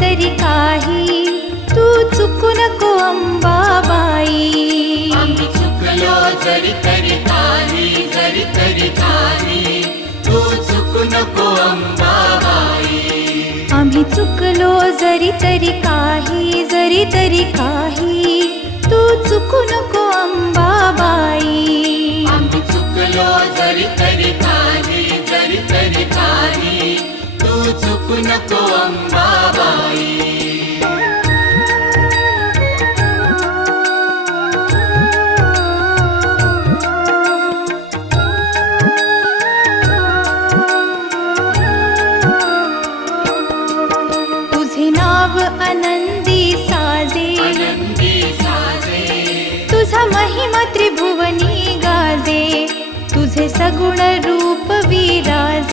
तरी काही, तू चुकू नको अंबाबाई. आम्ही चुकलो जरी तरी काही, जरी तरी काही, तू चुकू नको अंबाबाई. आम्ही चुकलो जरी तरी काही, जरी तरी काही, तू चुकू नको अंबाबाई. आम्ही चुकलो जरी तरी काही, जरी तरी काही, तू चुकू नको अंबाबाई. तुझे नाव आनंदी साजे, आनंदी साजे, तुझा महिमा त्रिभुवनी गाजे, तुझे सगुण रूप विराजे.